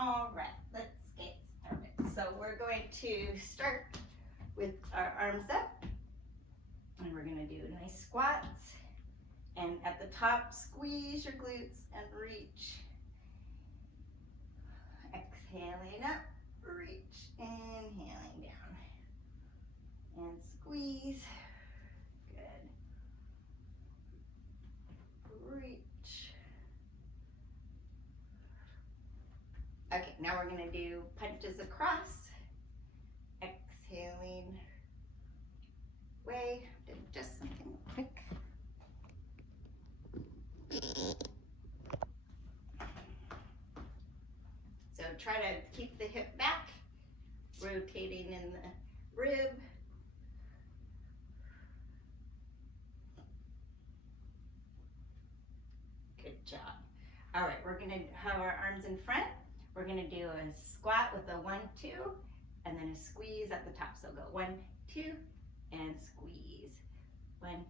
All right, let's get started. So we're going to start with our arms up, and we're going to do nice squats. And at the top, squeeze your glutes and reach. Exhaling up, reach, inhaling down. And squeeze. Good. Reach. Okay, now we're going to do punches across. Exhaling. Way. Did just something quick. So try to keep the hip back, rotating in the rib. Good job. All right, we're gonna have our arms in front. We're gonna do a squat with a 1, 2, and then a squeeze at the top. So go 1, 2, and squeeze. 1,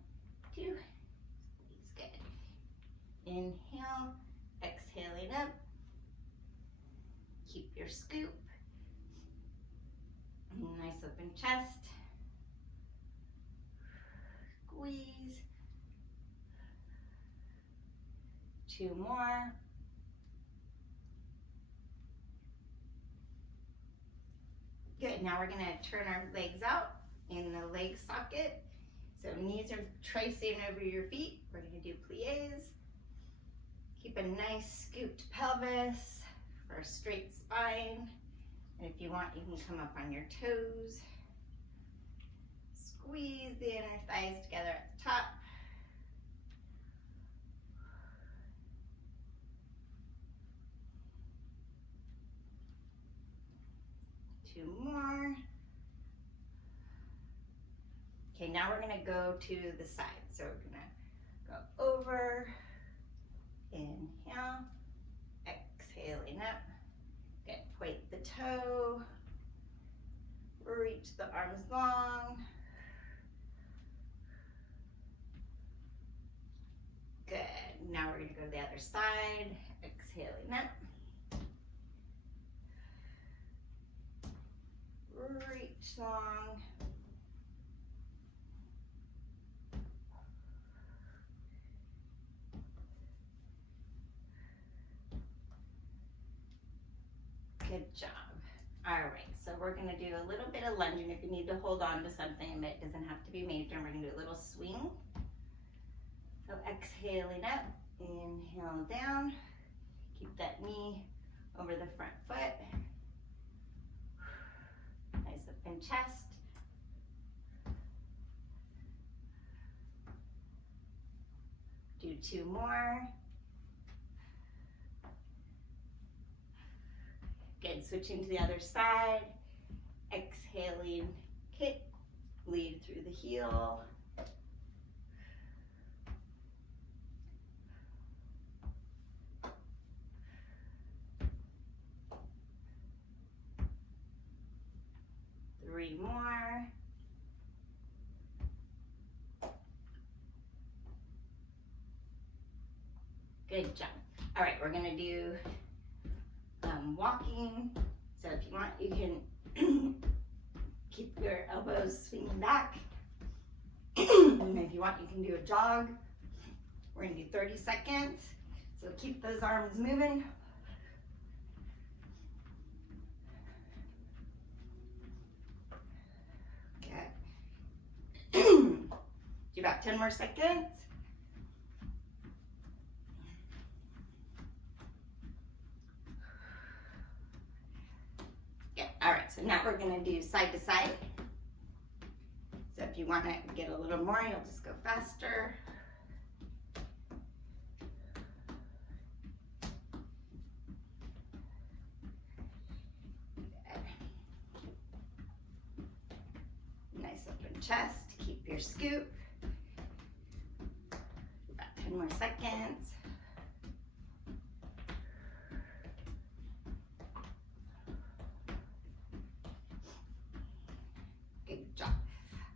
2, squeeze. Good. Inhale, exhaling up. Keep your scoop. Nice open chest. Squeeze. 2 more. Good, now we're gonna turn our legs out in the leg socket. So knees are tracing over your feet. We're gonna do plies. Keep a nice scooped pelvis for a straight spine. And if you want, you can come up on your toes. Squeeze the inner thighs together at the top. Two more. Okay, now we're gonna go to the side. So we're gonna go over, inhale, exhaling up. Good, point the toe, reach the arms long. Good, now we're gonna go to the other side, exhaling up. Reach long. Good job. All right, so we're gonna do a little bit of lunging. If you need to hold on to something, but it doesn't have to be major, we're gonna do a little swing. So exhaling up, inhale down. Keep that knee over the front foot. Nice open chest. Do 2 more. Good, switching to the other side. Exhaling, kick, lead through the heel. Three more. Good job. All right, we're gonna do walking. So if you want, you can keep your elbows swinging back. And if you want, you can do a jog. We're gonna do 30 seconds. So keep those arms moving. Okay. Do about 10 more seconds. All right, so now we're gonna do side to side. So if you wanna get a little more, you'll just go faster. Good. Nice open chest, keep your scoop. About 10 more seconds.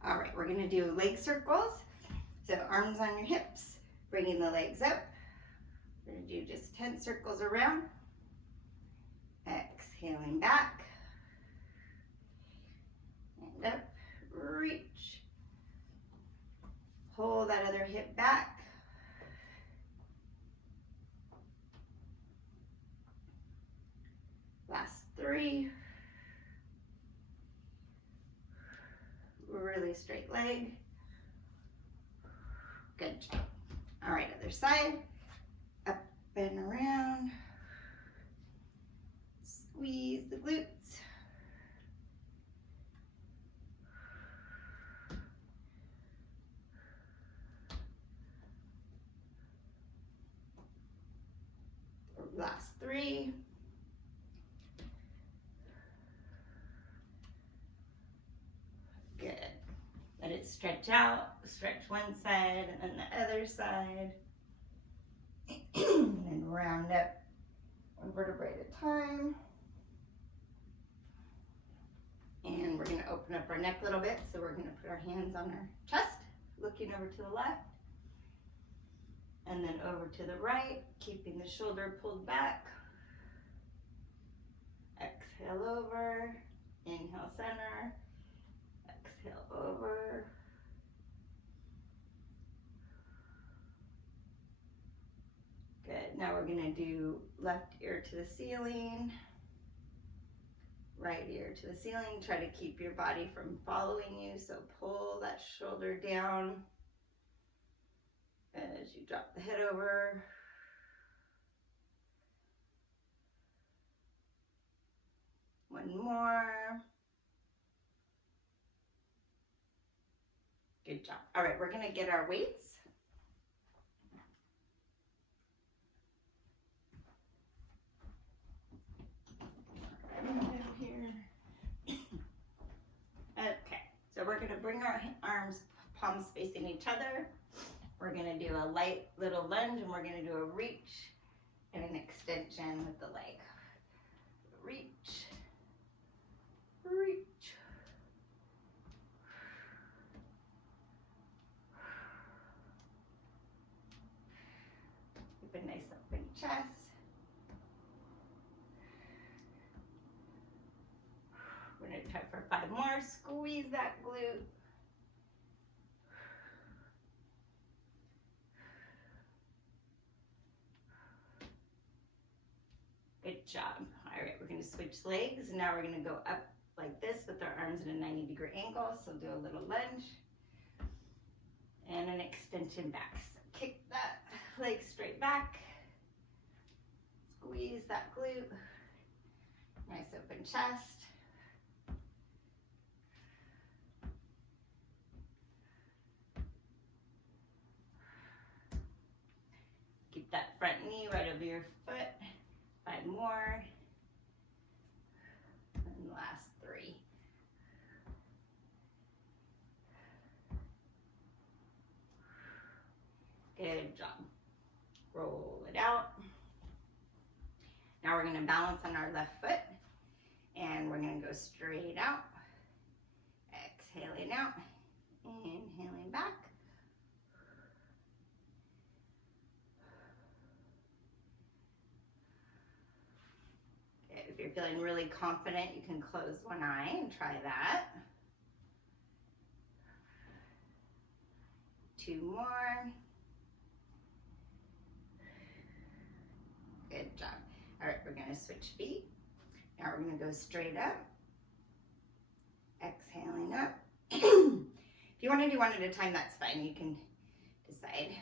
All right, we're gonna do leg circles. So arms on your hips, bringing the legs up. We're gonna do just 10 circles around. Exhaling back. And up, reach. Pull that other hip back. Last 3. Really straight leg. Good job. All right, other side. Up and around. Squeeze the glutes. Last 3. Good. Let it stretch out. Stretch one side and then the other side. And then round up one vertebrae at a time. And we're going to open up our neck a little bit. So we're going to put our hands on our chest, looking over to the left. And then over to the right, keeping the shoulder pulled back. Exhale over. Inhale center. Exhale over. Good. Now we're going to do left ear to the ceiling. Right ear to the ceiling. Try to keep your body from following you. So pull that shoulder down as you drop the head over. One more. Good job. All right, we're going to get our weights. Okay, so we're going to bring our arms palms facing each other. We're going to do a light little lunge, and we're going to do a reach and an extension with the leg. Reach, reach. Keep a nice open chest. We're going to try for 5 more. Squeeze that glute. Good job. All right, we're going to switch legs. Now we're going to go up like this with our arms at a 90-degree angle. So do a little lunge and an extension back. So kick that leg straight back. Squeeze that glute. Nice open chest. Keep that front knee right over your foot. 5 more. And the last 3. Good job. Roll it out. Now we're going to balance on our left foot. And we're going to go straight out. Exhaling out. Inhaling back. If you're feeling really confident, you can close one eye and try that. 2 more. Good job. All right, we're going to switch feet. Now we're going to go straight up. Exhaling up. If you want to do one at a time, that's fine. You can decide.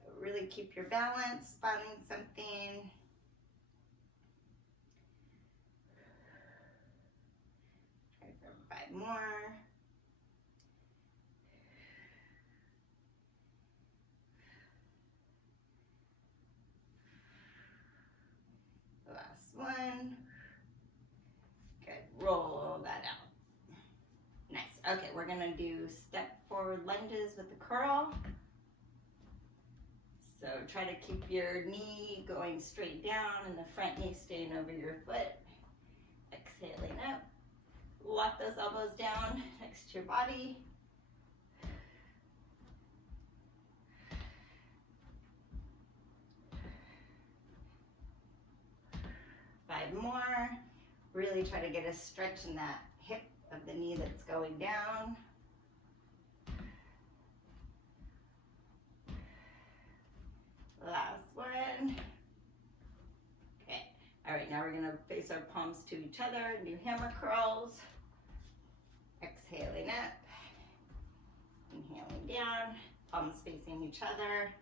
So really keep your balance, spotting something. Try for 5 more. Last one. Good. Roll that out. Nice. Okay, we're going to do step forward lunges with the curl. So try to keep your knee going straight down and the front knee staying over your foot. Exhaling up. Lock those elbows down next to your body. Five more. Really try to get a stretch in that hip of the knee that's going down. Last one. Okay. All right, now we're gonna face our palms to each other and do hammer curls. Exhaling up, inhaling down, palms facing each other.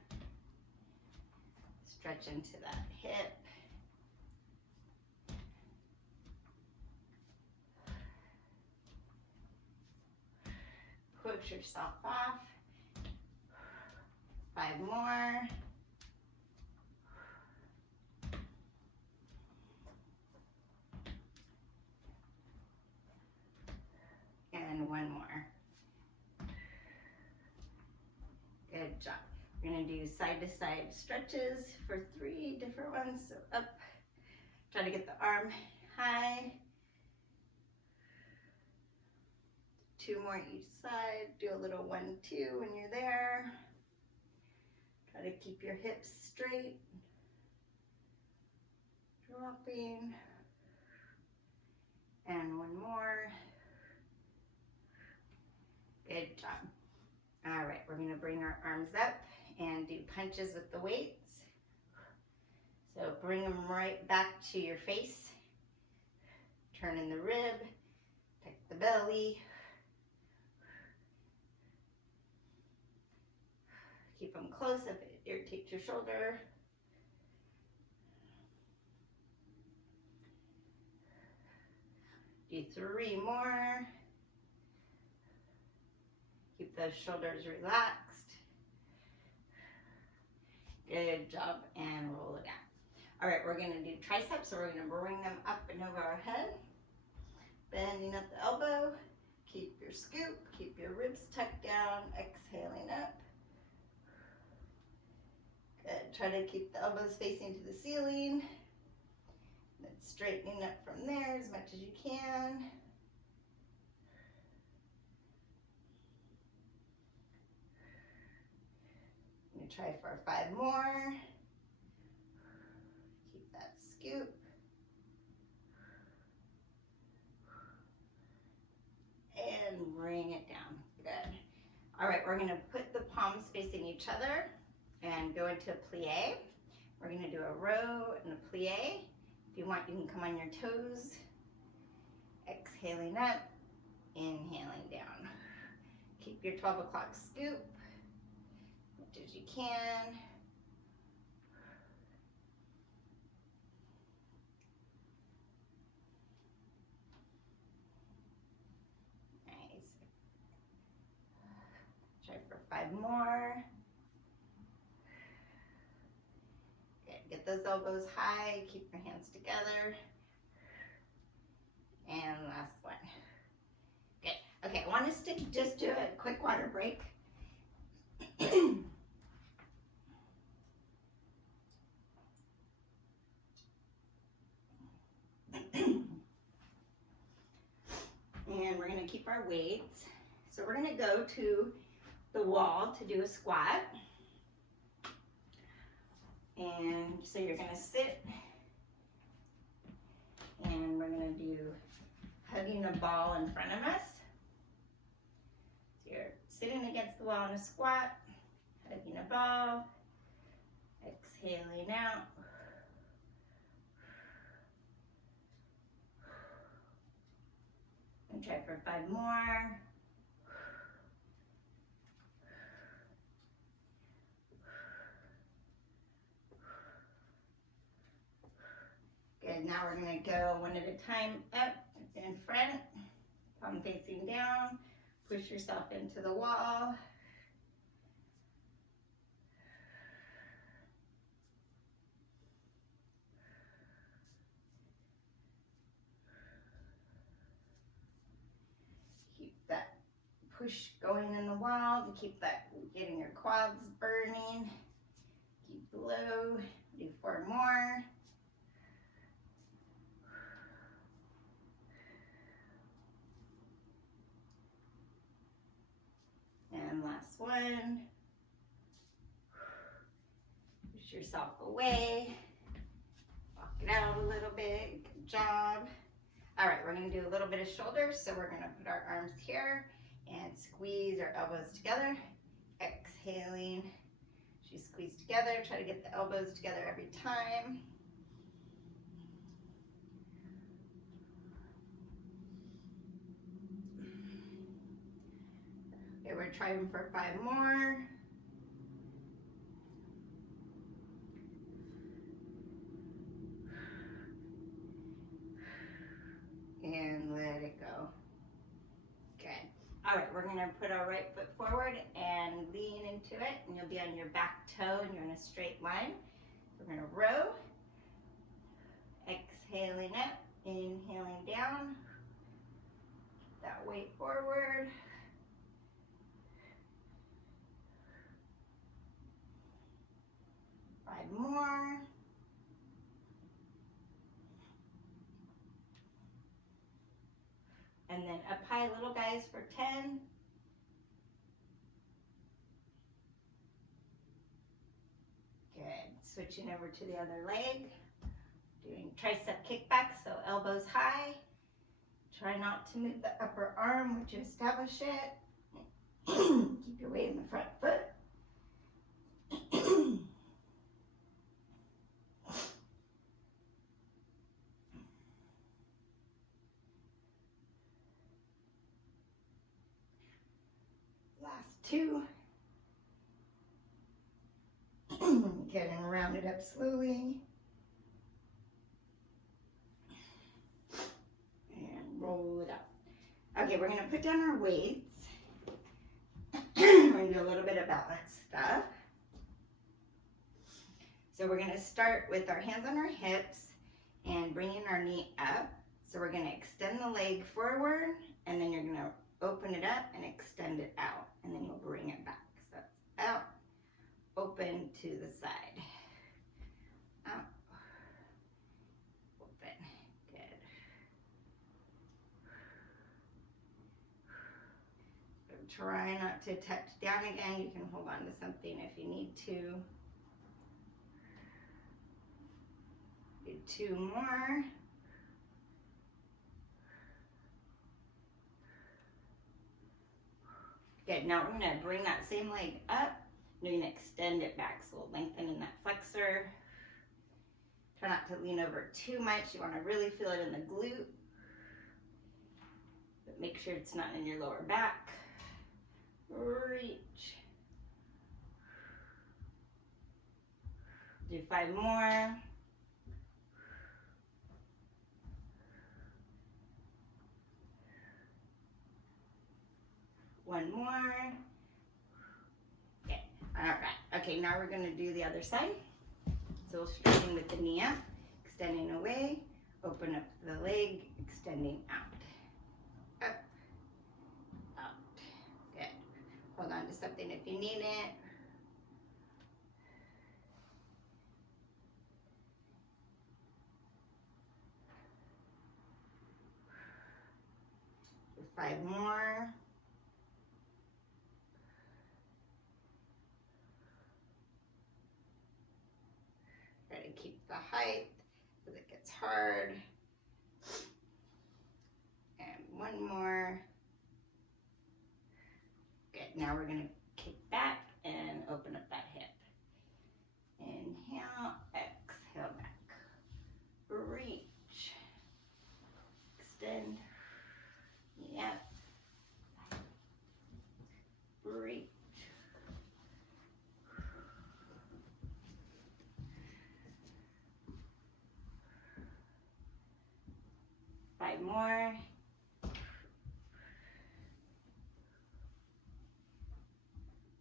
Stretch into that hip. Push yourself off. 5 more. And 1 more. Good job. We're gonna do side to side stretches for 3 different ones. So up, try to get the arm high. 2 more each side. Do a little 1, 2 when you're there. Try to keep your hips straight. Dropping. And 1 more. Good job. All right, we're gonna bring our arms up and do punches with the weights. So bring them right back to your face. Turn in the rib, tuck the belly. Keep them close if it irritates your shoulder. Do 3 more. Keep those shoulders relaxed. Good job, and roll it down. All right, we're gonna do triceps, so we're gonna bring them up and over our head. Bending at the elbow. Keep your scoop, keep your ribs tucked down, exhaling up. Good, try to keep the elbows facing to the ceiling. Then straightening up from there as much as you can. Try for 5 more. Keep that scoop. And bring it down. Good. All right, we're gonna put the palms facing each other and go into a plie. We're gonna do a row and a plie. If you want, you can come on your toes. Exhaling up, inhaling down. Keep your 12 o'clock scoop as you can. Nice. Try for 5 more. Good. Get those elbows high, keep your hands together. And last one. Good. Okay, I want us to just do a quick water break. And we're gonna keep our weights. So we're gonna go to the wall to do a squat. And so you're gonna sit and we're gonna do hugging a ball in front of us. So you're sitting against the wall in a squat, hugging a ball, exhaling out. And try for 5 more. Good, now we're gonna go one at a time, up in front, palm facing down, push yourself into the wall. Push going in the wall to keep that, getting your quads burning. Keep low, do 4 more. And last one. Push yourself away, walk it out a little bit. Good job. All right, we're gonna do a little bit of shoulders. So we're gonna put our arms here and squeeze our elbows together. Exhaling, she squeeze together. Try to get the elbows together every time. Okay, we're trying for 5 more. And let it go. Good. All right, we're gonna put our right foot forward and lean into it, and you'll be on your back toe and you're in a straight line. We're gonna row. Exhaling up, inhaling down. Keep that weight forward. Five more. And then up high, little guys, for 10. Good. Switching over to the other leg. Doing tricep kickback, so elbows high. Try not to move the upper arm once you establish it. Keep your weight in the front foot. Last 2. Good, and round it up slowly. And roll it up. Okay, we're gonna put down our weights. We're gonna do a little bit of balance stuff. So we're gonna start with our hands on our hips and bringing our knee up. So we're gonna extend the leg forward, and then you're gonna open it up and extend it out, and then you'll bring it back. So it's out, open to the side, out, open. Good. So try not to touch down again. You can hold on to something if you need to. Do 2 more. Good, now we're gonna bring that same leg up. You're gonna extend it back, so we'll lengthen in that flexor. Try not to lean over too much. You wanna really feel it in the glute. But make sure it's not in your lower back. Reach. Do 5 more. One more. Okay. All right. Okay, now we're going to do the other side. So starting with the knee up, extending away, open up the leg, extending out. Up, out. Good. Hold on to something if you need it. Do 5 more. Try to keep the height as it gets hard. And 1 more. Good. Now we're going to kick back and open up that hip. Inhale, exhale back. Reach. Extend. Yep. Reach. Five more.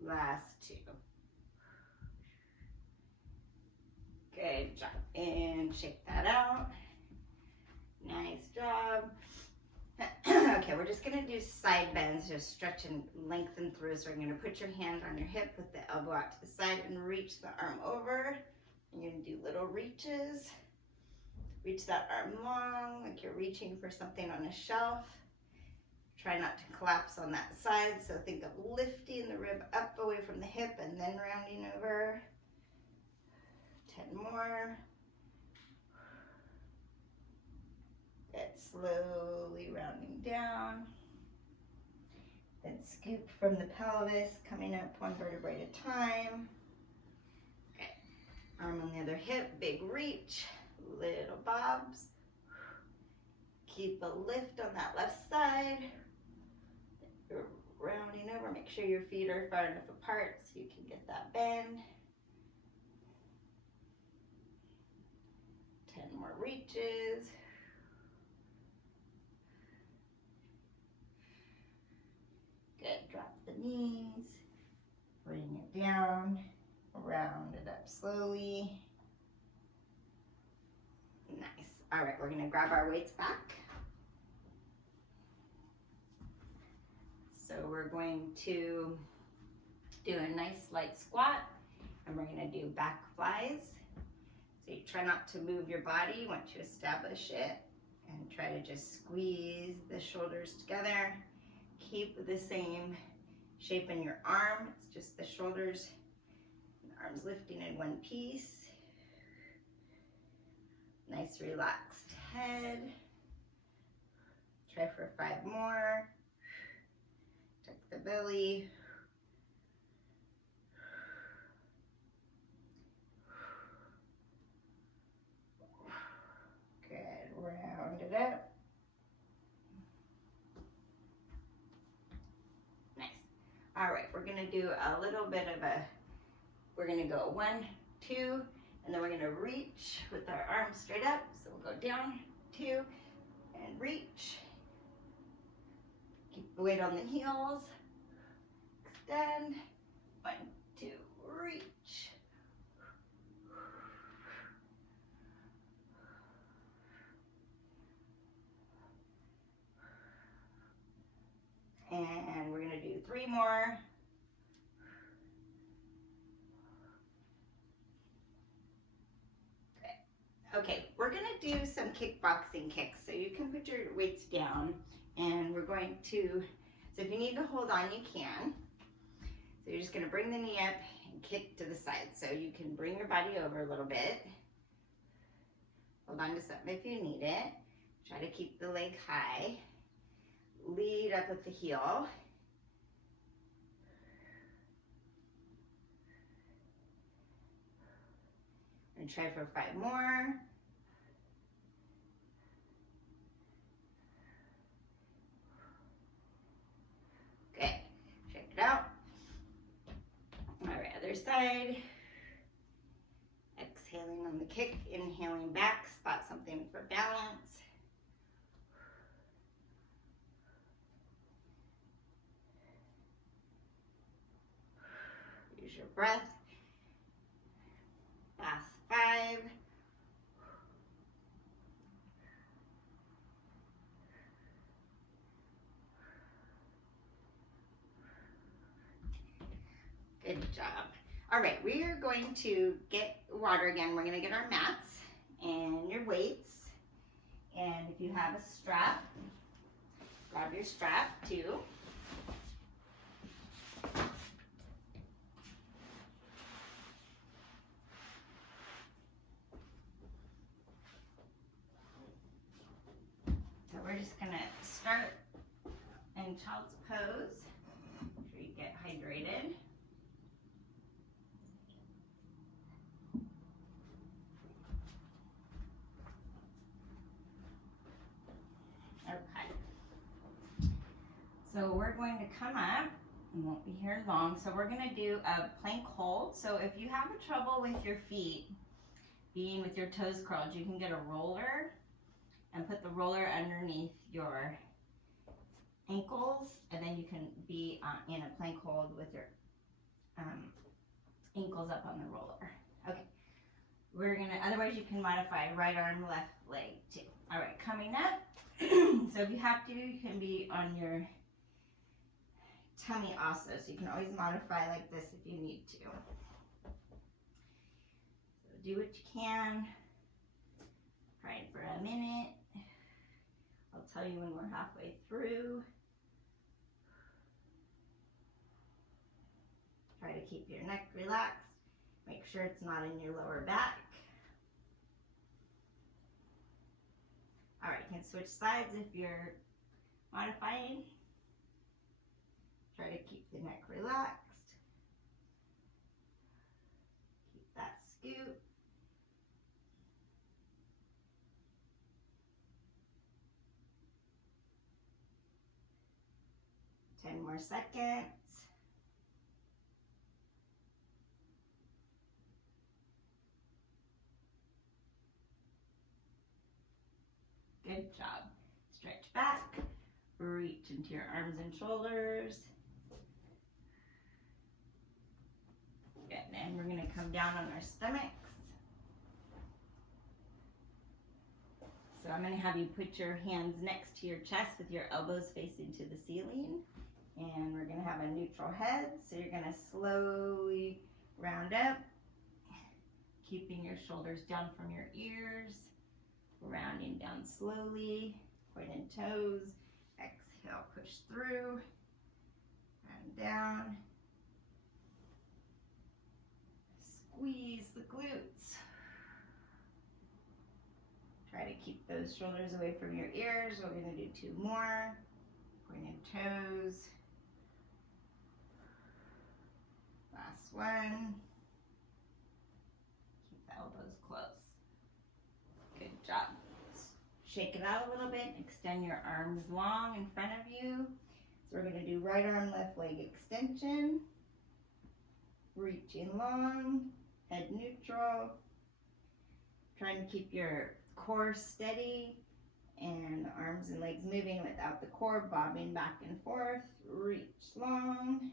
Last 2. Good job. And shake that out. Nice job. Okay, we're just gonna do side bends, just stretch and lengthen through. So you're gonna put your hand on your hip with the elbow out to the side and reach the arm over. And you're gonna do little reaches. Reach that arm long, like you're reaching for something on a shelf. Try not to collapse on that side, so think of lifting the rib up away from the hip and then rounding over. 10 more. Good, slowly rounding down. Then scoop from the pelvis, coming up one vertebrae at a time. Okay, arm on the other hip, big reach, little bobs. Keep a lift on that left side. You're rounding over, make sure your feet are far enough apart so you can get that bend. 10 more reaches. Good, drop the knees, bring it down, round it up slowly. Nice. All right, we're gonna grab our weights back. So we're going to do a nice light squat, and we're gonna do back flies. So you try not to move your body once you establish it, and try to just squeeze the shoulders together. Keep the same shape in your arm. It's just the shoulders and arms lifting in one piece. Nice relaxed head. Try for 5 more. Tuck the belly. Good, round it up. Nice. All right, we're gonna do a little bit of we're gonna go 1, 2, and then we're gonna reach with our arms straight up. So we'll go down, 2, and reach. Keep the weight on the heels. Extend. 1, 2, reach. And we're gonna do 3 more. Okay, we're gonna do some kickboxing kicks. So you can put your weights down, and we're going to, so if you need to hold on, you can. So you're just gonna bring the knee up and kick to the side. So you can bring your body over a little bit. Hold on to something if you need it. Try to keep the leg high. Lead up with the heel. And try for 5 more. Good, check it out. All right, other side. Exhaling on the kick, inhaling back, spot something for balance. Use your breath. Last 5. Good job. All right, we are going to get water again. We're going to get our mats and your weights. And if you have a strap, grab your strap too. So we're just going to start in child's pose. Make sure you get hydrated. So we're going to come up, we won't be here long, so we're gonna do a plank hold. So if you have trouble with your feet being with your toes curled, you can get a roller and put the roller underneath your ankles, and then you can be in a plank hold with your ankles up on the roller. Okay, we're gonna, otherwise you can modify right arm, left leg too. All right, coming up, so if you have to, you can be on your tummy also, so you can always modify like this if you need to. So do what you can. Try it for a minute. I'll tell you when we're halfway through. Try to keep your neck relaxed. Make sure it's not in your lower back. All right, can switch sides if you're modifying. Try to keep the neck relaxed. Keep that scoop. Ten more seconds. Good job. Stretch back, reach into your arms and shoulders. Good, and we're gonna come down on our stomachs. So I'm gonna have you put your hands next to your chest with your elbows facing to the ceiling. And we're gonna have a neutral head. So you're gonna slowly round up, keeping your shoulders down from your ears. Rounding down slowly, pointed toes, exhale, push through, round down, squeeze the glutes. Try to keep those shoulders away from your ears. We're going to do 2 more, pointed toes, last one, keep the elbows close. Good job. Shake it out a little bit. Extend your arms long in front of you. So we're going to do right arm, left leg extension. Reaching long, head neutral. Trying to keep your core steady and arms and legs moving without the core bobbing back and forth. Reach long.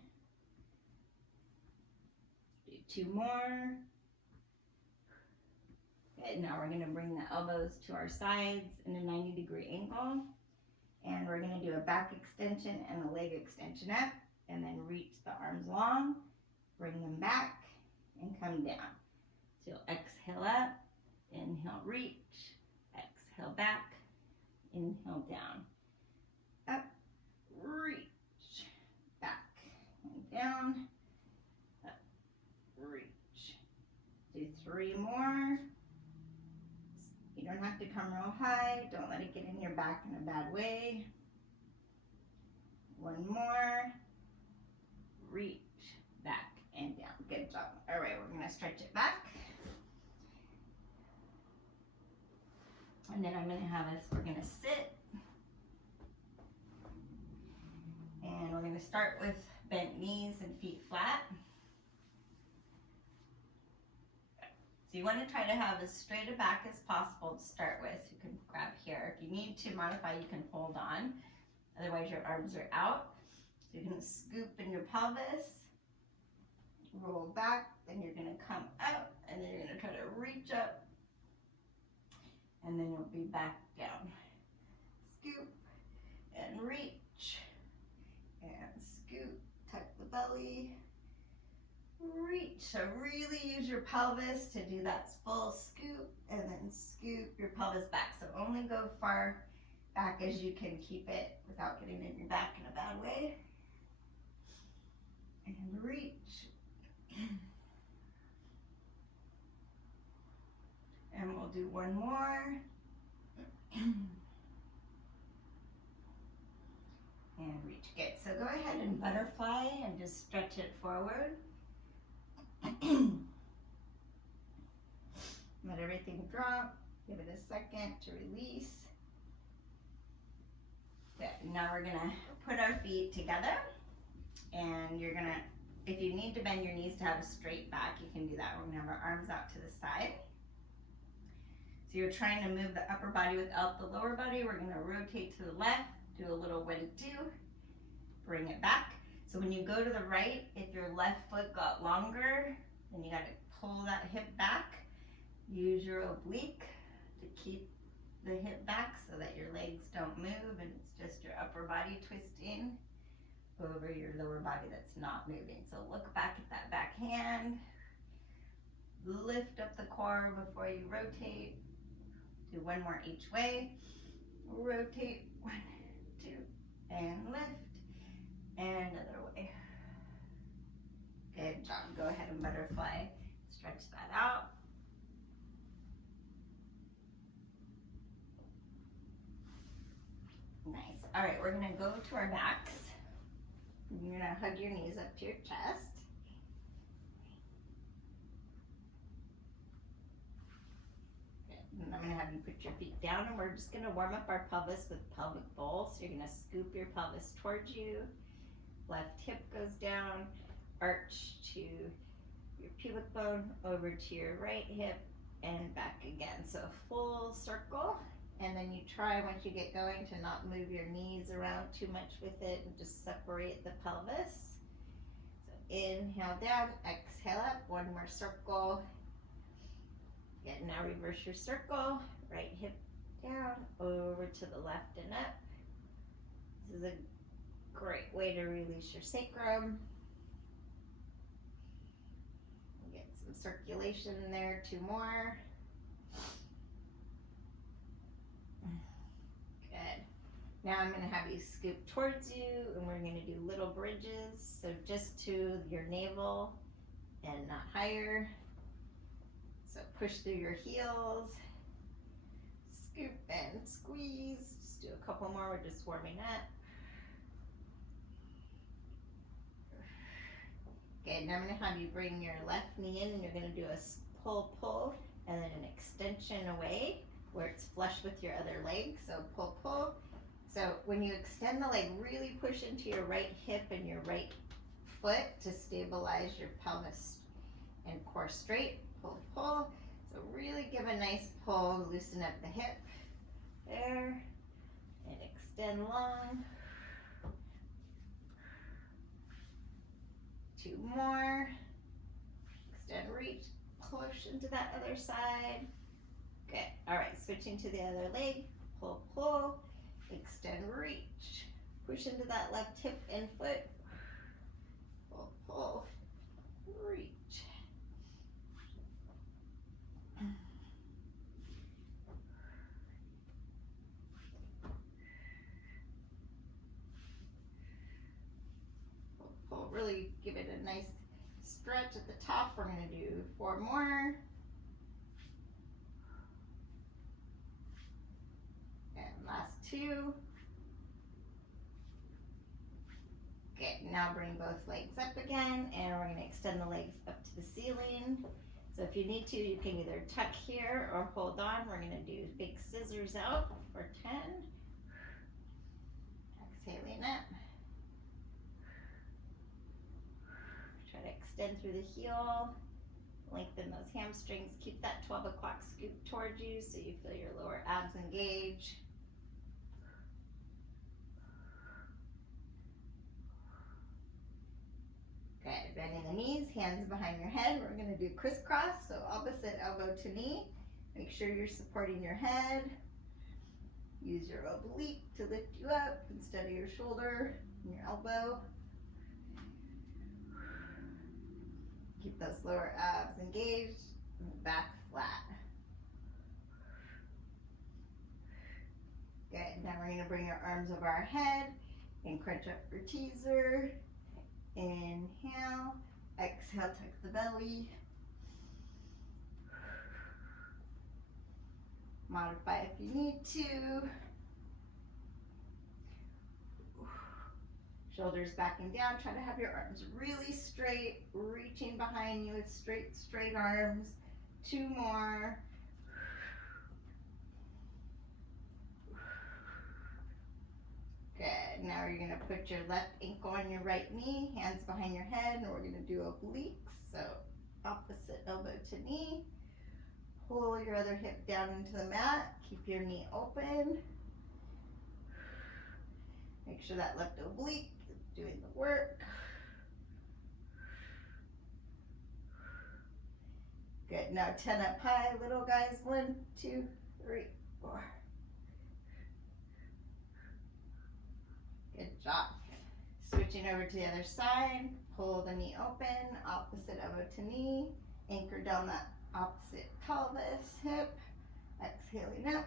Do 2 more. Good. Now we're going to bring the elbows to our sides in a 90-degree angle. And we're going to do a back extension and a leg extension up. And then reach the arms long. Bring them back and come down. So exhale up. Inhale, reach. Exhale back. Inhale down. Up. Reach. Back. And down. Up. Reach. Do 3 more. You don't have to come real high. Don't let it get in your back in a bad way. 1 more. Reach, back, and down. Good job. All right, we're going to stretch it back. And then I'm going to have us, we're going to sit. And we're going to start with bent knees and feet flat. So you want to try to have as straight a back as possible to start with. You can grab here. If you need to modify, you can hold on. Otherwise, your arms are out. So you're going to scoop in your pelvis, roll back, then you're going to come up, and then you're going to try to reach up, and then you'll be back down. Scoop and reach, and scoop, tuck the belly. Reach. So really use your pelvis to do that full scoop and then scoop your pelvis back. So only go far back as you can keep it without getting in your back in a bad way. And reach. And we'll do 1 more. And reach. Good. So go ahead and butterfly and just stretch it forward. Let everything drop. Give it a second to release. Good. Now we're gonna put our feet together, and you're gonna, if you need to bend your knees to have a straight back, you can do that. We're gonna have our arms out to the side. So you're trying to move the upper body without the lower body. We're gonna rotate to the left, do a little 1-2, bring it back. So when you go to the right, if your left foot got longer, then you got to pull that hip back. Use your oblique to keep the hip back so that your legs don't move and it's just your upper body twisting over your lower body that's not moving. So look back at that back hand. Lift up the core before you rotate. Do 1 more each way. Rotate, 1, 2, and lift. And another way. Good job. Go ahead and butterfly. Stretch that out. All right, we're gonna go to our backs. You're gonna hug your knees up to your chest. And I'm gonna have you put your feet down, and we're just gonna warm up our pelvis with pelvic bowl. So you're gonna scoop your pelvis towards you. Left hip goes down, arch to your pubic bone, over to your right hip, and back again. So a full circle. And then you try, once you get going, to not move your knees around too much with it, and just separate the pelvis. So inhale down, exhale up, one more circle. Good, now reverse your circle, right hip down, over to the left and up. This is a great way to release your sacrum. Get some circulation in there, two more. Good. Now I'm going to have you scoop towards you, and we're going to do little bridges, so just to your navel and not higher. So push through your heels, scoop and squeeze. Just do a couple more, we're just warming up. Okay, now I'm going to have you bring your left knee in, and you're going to do a pull, and then an extension away where it's flush with your other leg. So pull. So when you extend the leg, really push into your right hip and your right foot to stabilize your pelvis and core straight. Pull. So really give a nice pull, loosen up the hip there, and extend long. Two more. Extend, reach, push into that other side. Good. All right, switching to the other leg. Pull, extend, reach, push into that left hip and foot. Pull, reach. Pull, really give it a nice stretch at the top. We're going to do 4 more. And last 2. Okay, now bring both legs up again, and we're going to extend the legs up to the ceiling. So if you need to, you can either tuck here or hold on. We're going to do big scissors out for 10. Exhaling up. Try to extend through the heel. Lengthen those hamstrings. Keep that 12 o'clock scoop towards you so you feel your lower abs engage. Good. Bending the knees, hands behind your head. We're going to do crisscross, so opposite elbow to knee. Make sure you're supporting your head. Use your oblique to lift you up instead of your shoulder and your elbow. Keep those lower abs engaged and back flat. Good. Now we're going to bring our arms over our head and crunch up your teaser. Inhale, exhale, tuck the belly. Modify if you need to. Shoulders backing down. Try to have your arms really straight, reaching behind you with straight arms. 2 more. Good. Now you're going to put your left ankle on your right knee, hands behind your head, and we're going to do obliques. So opposite elbow to knee. Pull your other hip down into the mat. Keep your knee open. Make sure that left oblique is doing the work. Good. Now 10 up high, little guys. 1, 2, 3, 4. Good job. Switching over to the other side. Pull the knee open, opposite elbow to knee. Anchor down that opposite pelvis, hip. Exhaling up.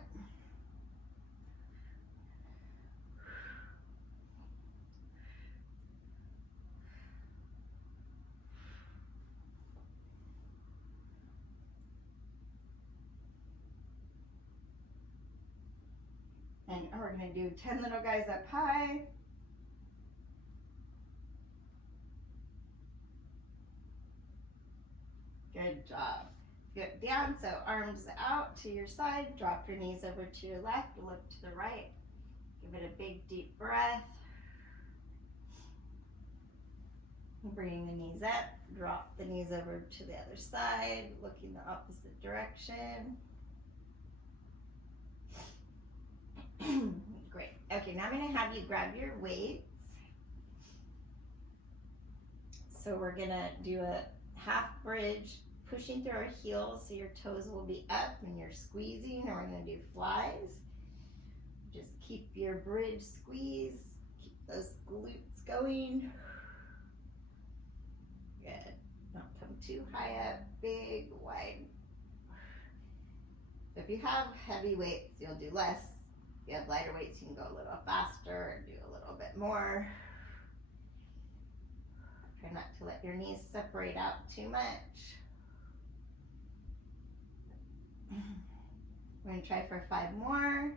And then we're gonna do 10 little guys up high. Good job. Good, down, so arms out to your side, drop your knees over to your left, look to the right. Give it a big deep breath. Bringing the knees up, drop the knees over to the other side, looking the opposite direction. Great. Okay, now I'm going to have you grab your weights. So we're going to do a half bridge, pushing through our heels so your toes will be up and you're squeezing, and we're going to do flies. Just keep your bridge squeeze, keep those glutes going. Good. Don't come too high up, big, wide. So if you have heavy weights, you'll do less. If you have lighter weights, you can go a little faster and do a little bit more. Try not to let your knees separate out too much. We're going to try for 5 more.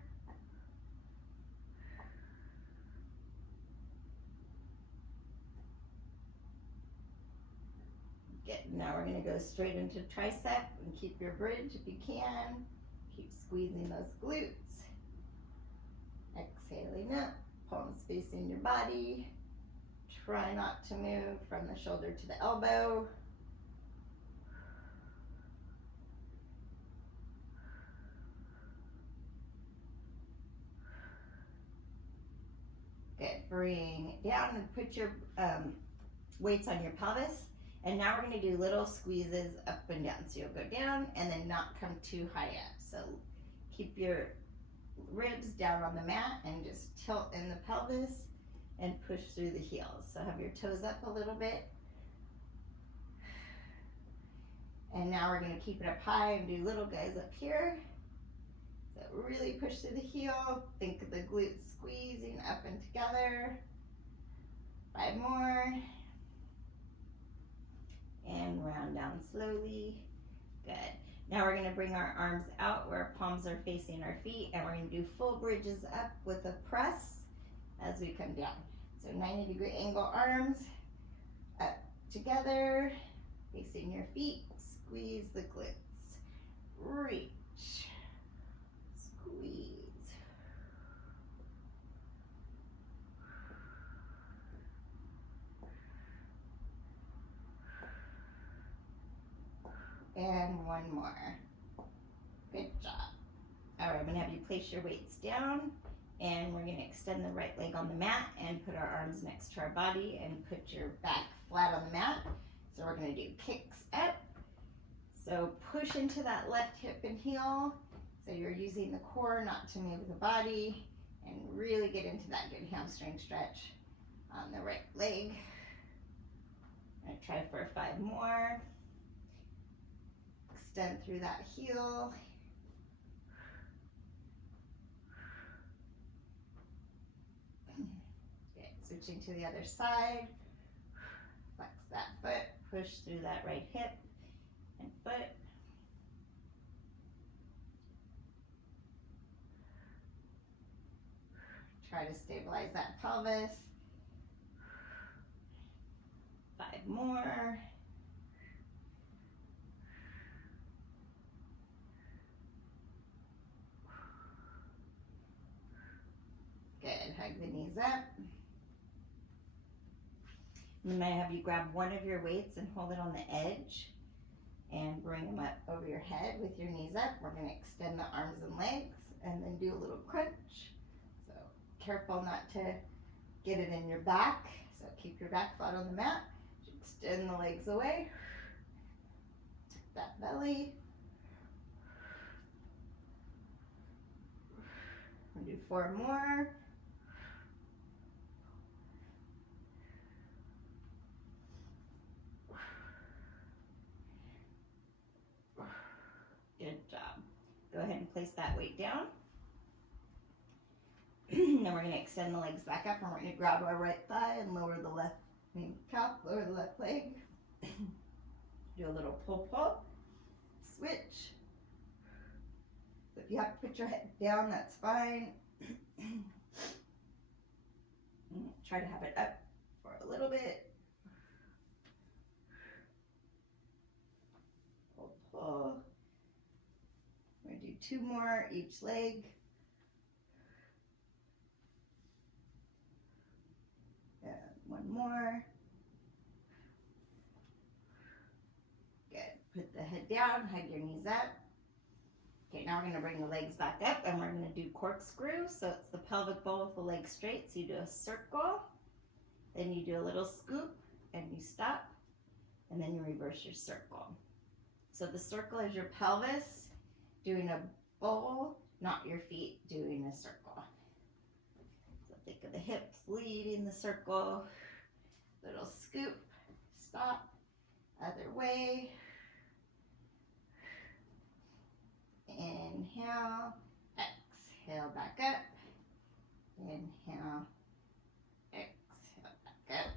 Good. Now we're going to go straight into tricep and keep your bridge if you can. Keep squeezing those glutes. Exhaling up, palms facing your body. Try not to move from the shoulder to the elbow. Good. Bring it down and put your weights on your pelvis. And now we're going to do little squeezes up and down. So you'll go down and then not come too high up. So keep your ribs down on the mat and just tilt in the pelvis and push through the heels. So have your toes up a little bit. And now we're going to keep it up high and do little guys up here. So really push through the heel. Think of the glutes squeezing up and together. 5 more. And round down slowly. Good. Now we're going to bring our arms out where our palms are facing our feet, and we're going to do full bridges up with a press as we come down. So 90-degree angle arms up together, facing your feet. Squeeze the glutes. Reach. Squeeze. And 1 more. Good job. All right, I'm gonna have you place your weights down, and we're gonna extend the right leg on the mat and put our arms next to our body and put your back flat on the mat. So we're gonna do kicks up. So push into that left hip and heel. So you're using the core not to move the body, and really get into that good hamstring stretch on the right leg. I'm gonna try for 5 more. Extend through that heel. Okay, switching to the other side. Flex that foot, push through that right hip and foot. Try to stabilize that pelvis. 5 more. Good. Hug the knees up. I'm going to have you grab one of your weights and hold it on the edge and bring them up over your head with your knees up. We're going to extend the arms and legs and then do a little crunch. So careful not to get it in your back. So keep your back flat on the mat. Extend the legs away. Tuck that belly. We'll do 4 more. Good job. Go ahead and place that weight down. Then we're going to extend the legs back up, and we're going to grab our right thigh and lower the left calf, lower the left leg. Do a little pull, switch. So if you have to put your head down, that's fine. Try to have it up for a little bit. Pull, pull. We're gonna do 2 more each leg. And 1 more. Good. Put the head down, hug your knees up. Okay, now we're gonna bring the legs back up and we're gonna do corkscrew. So it's the pelvic bowl with the legs straight. So you do a circle, then you do a little scoop and you stop, and then you reverse your circle. So the circle is your pelvis doing a bowl, not your feet doing a circle. So think of the hips leading the circle, little scoop, stop, other way. Inhale, exhale back up. Inhale, exhale back up.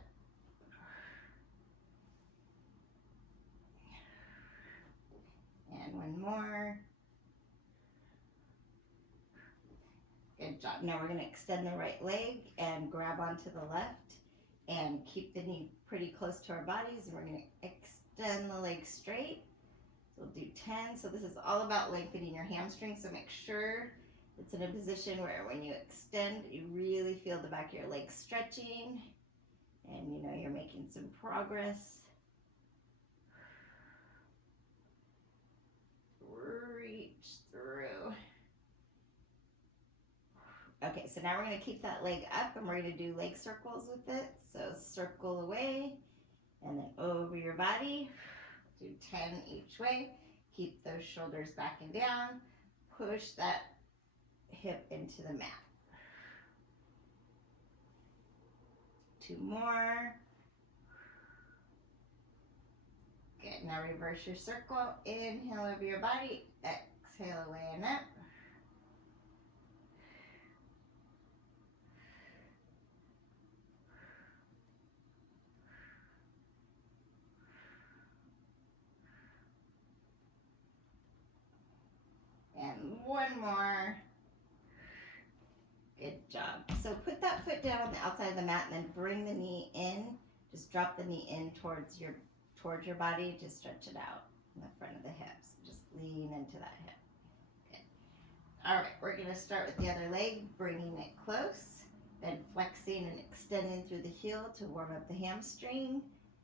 And 1 more. Good job. Now we're going to extend the right leg and grab onto the left and keep the knee pretty close to our bodies. And we're going to extend the leg straight. So we'll do 10. So this is all about lengthening your hamstrings. So make sure it's in a position where when you extend, you really feel the back of your legs stretching. And you know you're making some progress. Reach through. Okay, so now we're going to keep that leg up and we're going to do leg circles with it. So circle away and then over your body. Do 10 each way. Keep those shoulders back and down. Push that hip into the mat. 2 more. Good. Now reverse your circle. Inhale over your body. Exhale away and up. And 1 more. Good job. So put that foot down on the outside of the mat and then bring the knee in. Just drop the knee in towards your body. Just stretch it out in the front of the hips. Just lean into that hip. Good. All right, we're going to start with the other leg, bringing it close, then flexing and extending through the heel to warm up the hamstring.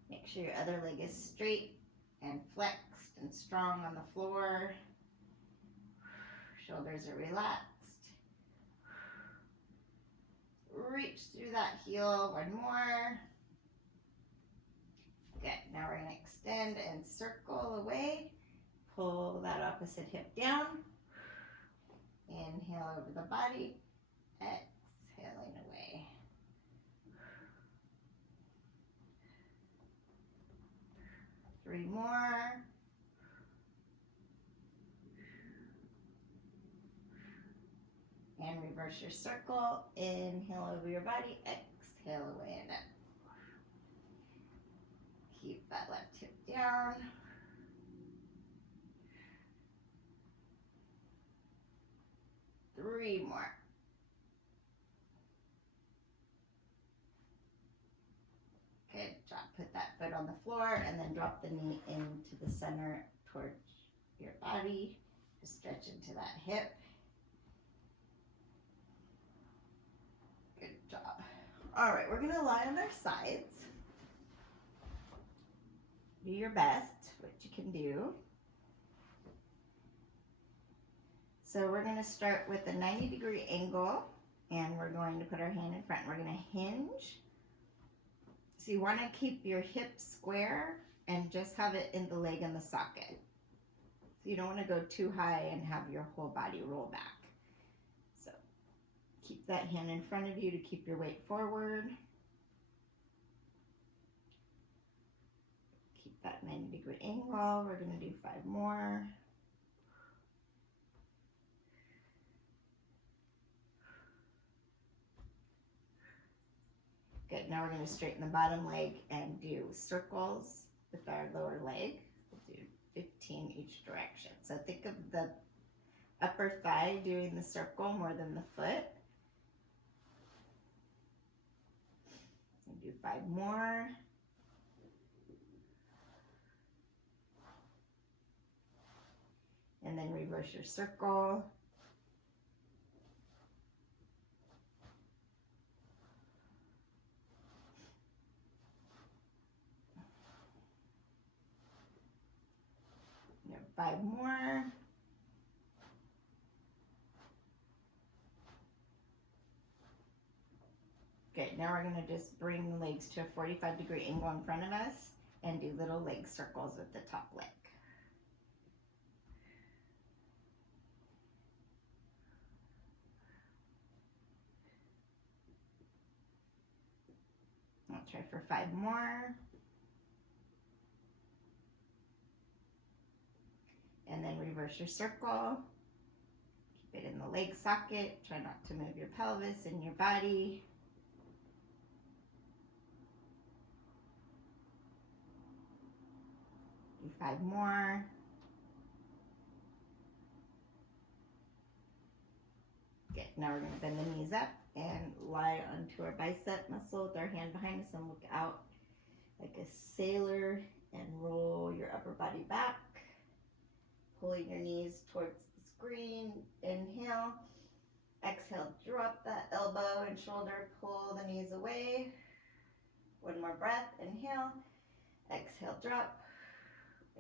Make sure your other leg is straight and flexed and strong on the floor. Shoulders are relaxed. Reach through that heel. 1 more. Good. Now we're going to extend and circle away. Pull that opposite hip down. Inhale over the body. Exhaling away. Three more. And reverse your circle. Inhale over your body. Exhale away and up. Keep that left hip down. Three more. Good job. Put that foot on the floor and then drop the knee into the center towards your body. Just stretch into that hip. Good job. All right, we're gonna lie on our sides. Do your best, what you can do. So we're gonna start with a 90-degree angle and we're going to put our hand in front. We're gonna hinge. So you wanna keep your hips square and just have it in the leg and the socket. So you don't wanna go too high and have your whole body roll back. So keep that hand in front of you to keep your weight forward. Keep that 90-degree angle. We're gonna do 5 more. Good, now we're gonna straighten the bottom leg and do circles with our lower leg. We'll do 15 each direction. So think of the upper thigh doing the circle more than the foot. do 5 more. And then reverse your circle. And 5 more. Okay, now we're going to just bring the legs to a 45-degree angle in front of us and do little leg circles with the top leg. I'll try for 5 more. And then reverse your circle. Keep it in the leg socket. Try not to move your pelvis and your body. Do 5 more. Okay, now we're going to bend the knees up and lie onto our bicep muscle with our hand behind us and look out like a sailor and roll your upper body back. Pulling your knees towards the screen. Inhale. Exhale, drop that elbow and shoulder. Pull the knees away. One more breath. Inhale. Exhale, drop.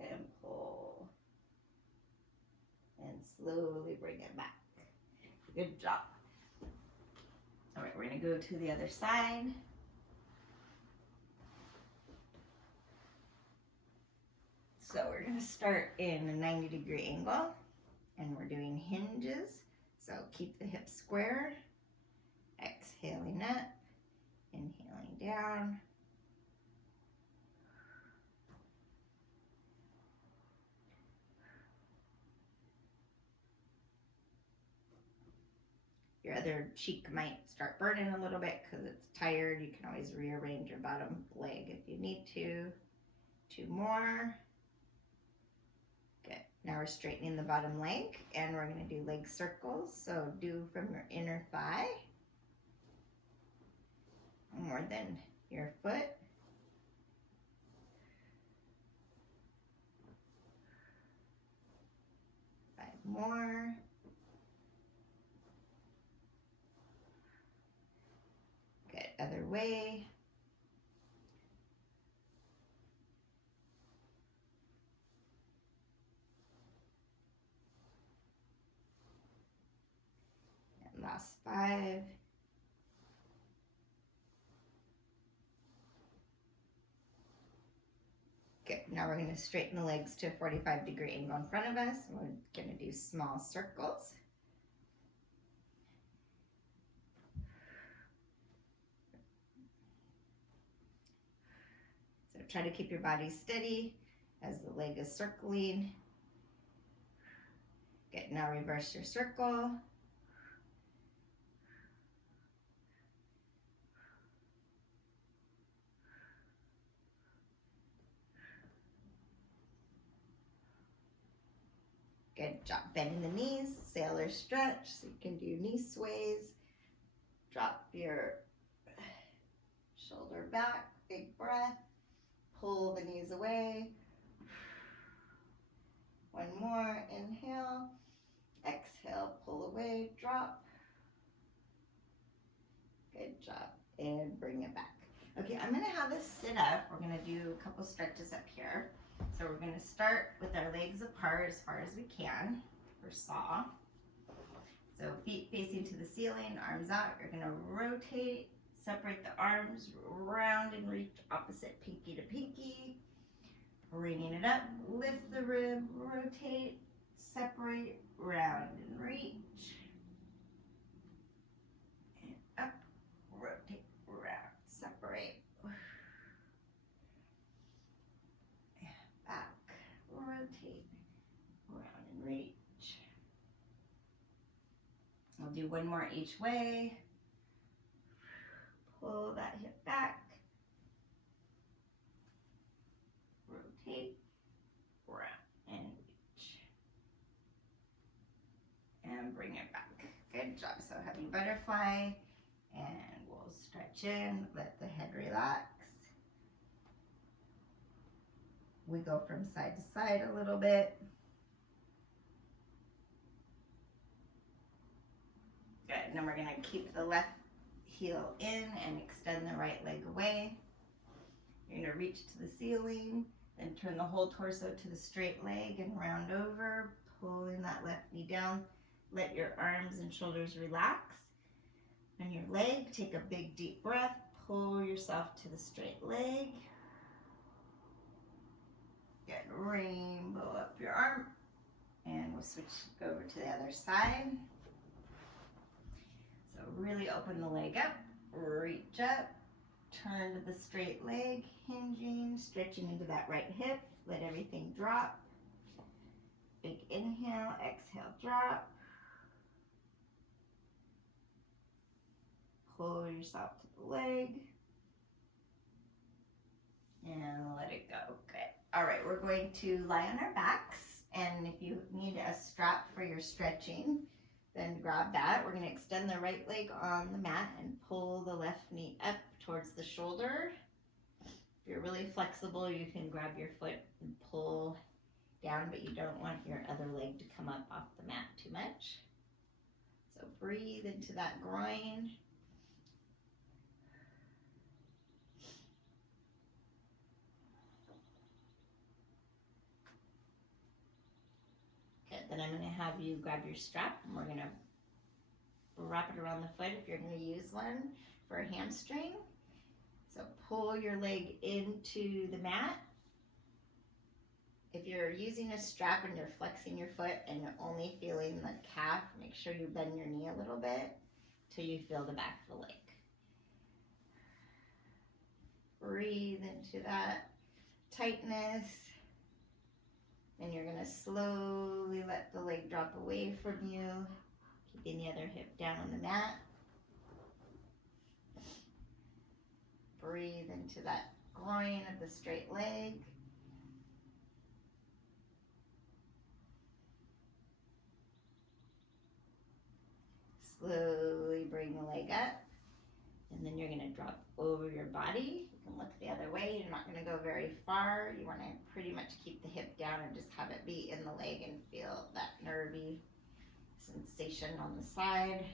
And pull. And slowly bring it back. Good job. All right, we're going to go to the other side. So we're going to start in a 90-degree angle, and we're doing hinges. So keep the hips square, exhaling up, inhaling down. Your other cheek might start burning a little bit because it's tired. You can always rearrange your bottom leg if you need to. 2 more. Good. Now we're straightening the bottom leg, and we're going to do leg circles. So do from your inner thigh, more than your foot. Five more. Good. Other way. Last 5. Good. Now we're going to straighten the legs to a 45-degree angle in front of us. We're going to do small circles. So try to keep your body steady as the leg is circling. Good. Now reverse your circle. Good job. Bending the knees, sailor stretch, so you can do knee sways. Drop your shoulder back, big breath. Pull the knees away. One more, inhale. Exhale, pull away, drop. Good job. And bring it back. Okay, I'm gonna have this sit up. We're gonna do a couple stretches up here. So we're going to start with our legs apart as far as we can for saw. So feet facing to the ceiling, arms out. You're going to rotate, separate the arms, round and reach opposite pinky to pinky. Bringing it up, lift the rib, rotate, separate, round and reach. And up, rotate, round, separate. Rotate, round and reach. I'll do one more each way. Pull that hip back. Rotate, round and reach. And bring it back. Good job. So happy butterfly. And we'll start. Stretch in, let the head relax. Wiggle from side to side a little bit. Good, and then we're gonna keep the left heel in and extend the right leg away. You're gonna reach to the ceiling, then turn the whole torso to the straight leg and round over, pulling that left knee down. Let your arms and shoulders relax. On your leg, take a big deep breath, pull yourself to the straight leg. Good, rainbow up your arm. And we'll switch over to the other side. So really open the leg up, reach up, turn to the straight leg, hinging, stretching into that right hip. Let everything drop. Big inhale, exhale, drop. Pull yourself to the leg. And let it go. Good. All right, we're going to lie on our backs. And if you need a strap for your stretching, then grab that. We're going to extend the right leg on the mat and pull the left knee up towards the shoulder. If you're really flexible, you can grab your foot and pull down, but you don't want your other leg to come up off the mat too much. So breathe into that groin. Good, then I'm going to have you grab your strap and we're going to wrap it around the foot if you're going to use one for a hamstring. So pull your leg into the mat. If you're using a strap and you're flexing your foot and you're only feeling the calf, make sure you bend your knee a little bit till you feel the back of the leg. Breathe into that tightness. And you're going to slowly let the leg drop away from you, keeping the other hip down on the mat. Breathe into that groin of the straight leg. Slowly bring the leg up, and then you're going to drop over your body. You can look the other way. You're not going to go very far. You want to pretty much keep the hip down and just have it be in the leg and feel that nervy sensation on the side.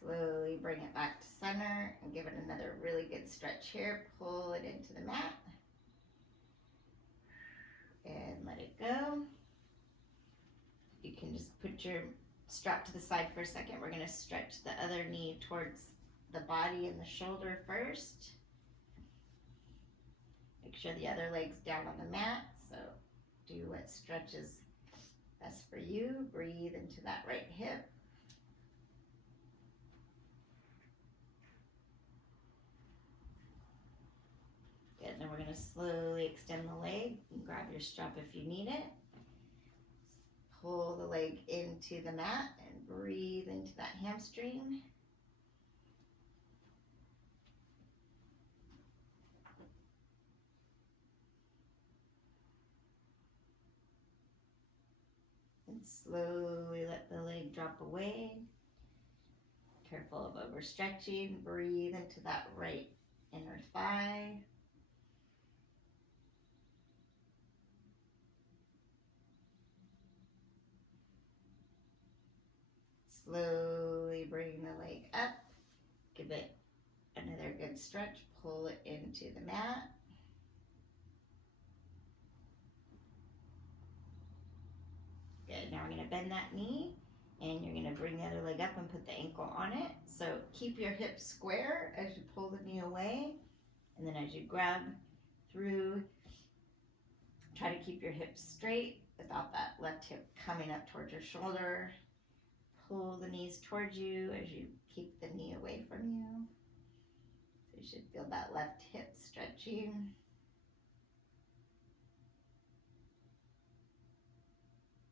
Slowly bring it back to center and give it another really good stretch here. Pull it into the mat. And let it go. You can just put your strap to the side for a second. We're going to stretch the other knee towards the body and the shoulder first. Make sure the other leg's down on the mat. So do what stretches best for you. Breathe into that right hip. Good, then we're going to slowly extend the leg and grab your strap if you need it. Pull the leg into the mat and breathe into that hamstring. And slowly let the leg drop away. Careful of overstretching. Breathe into that right inner thigh. Slowly bring the leg up. Give it another good stretch. Pull it into the mat. Good. Now we're going to bend that knee and you're going to bring the other leg up and put the ankle on it. So keep your hips square as you pull the knee away. And then as you grab through, try to keep your hips straight without that left hip coming up towards your shoulder. Pull the knees towards you as you keep the knee away from you. So you should feel that left hip stretching.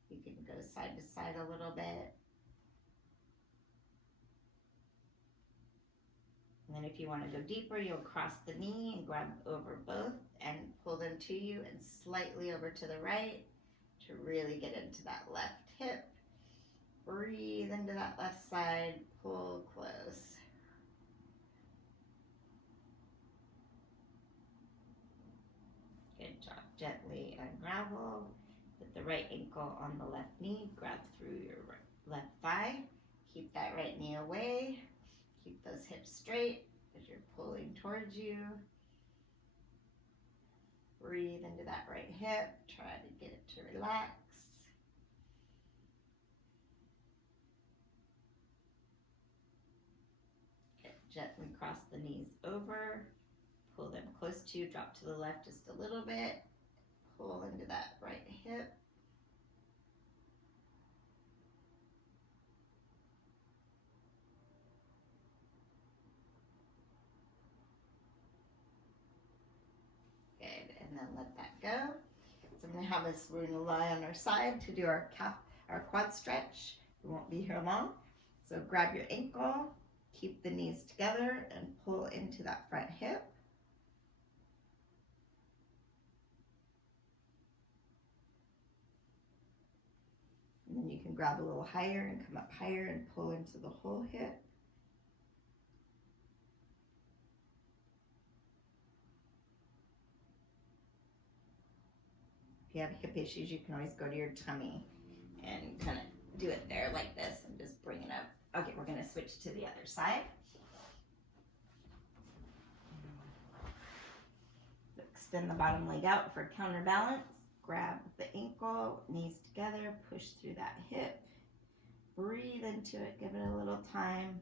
You can go side to side a little bit. And then if you want to go deeper, you'll cross the knee and grab over both and pull them to you and slightly over to the right. to really get into that left hip. Breathe into that left side, pull close. Good job. Gently unravel. Put the right ankle on the left knee. Grab through your left thigh. Keep that right knee away. Keep those hips straight as you're pulling towards you. Breathe into that right hip. Try to get it to relax. Gently cross the knees over, pull them close to you, drop to the left just a little bit, pull into that right hip. Good, and then let that go. So I'm going to have us, we're going to lie on our side to do our quad stretch. We won't be here long. So grab your ankle. Keep the knees together and pull into that front hip. And then you can grab a little higher and come up higher and pull into the whole hip. If you have hip issues, you can always go to your tummy and kind of do it there like this and just bring it up. Okay, we're going to switch to the other side. Extend the bottom leg out for counterbalance. Grab the ankle, knees together, push through that hip. Breathe into it, give it a little time.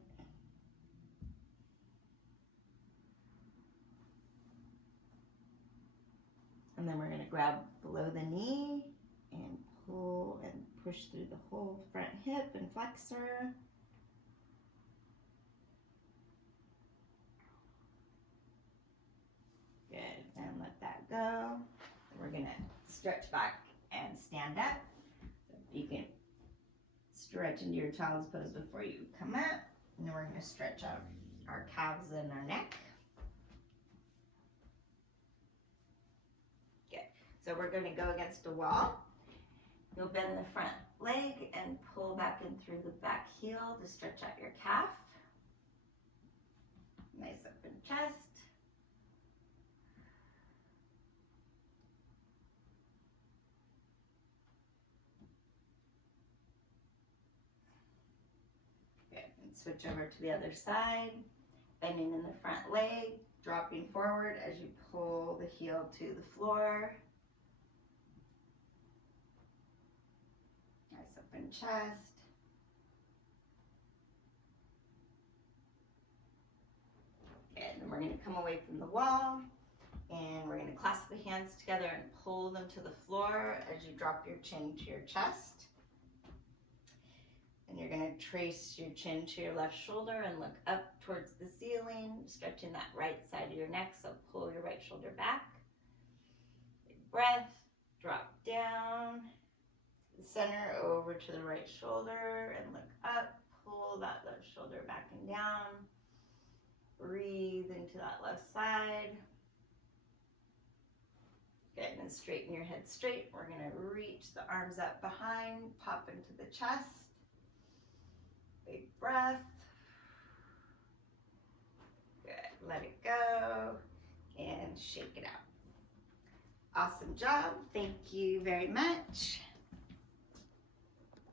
And then we're going to grab below the knee and pull and push through the whole front hip and flexor. Good, and let that go. We're gonna stretch back and stand up. So you can stretch into your child's pose before you come up. And then we're gonna stretch out our calves and our neck. Good, so we're gonna go against a wall. You'll bend the front leg and pull back in through the back heel to stretch out your calf. Nice open chest. Switch over to the other side, bending in the front leg, dropping forward as you pull the heel to the floor. Nice open chest. Okay, then we're going to come away from the wall and we're going to clasp the hands together and pull them to the floor as you drop your chin to your chest. And you're going to trace your chin to your left shoulder and look up towards the ceiling, stretching that right side of your neck. So pull your right shoulder back. Big breath, drop down to the center, over to the right shoulder and look up. Pull that left shoulder back and down. Breathe into that left side. Good, and then straighten your head straight. We're going to reach the arms up behind, pop into the chest. Big breath. Good. Let it go and shake it out. Awesome job. Thank you very much.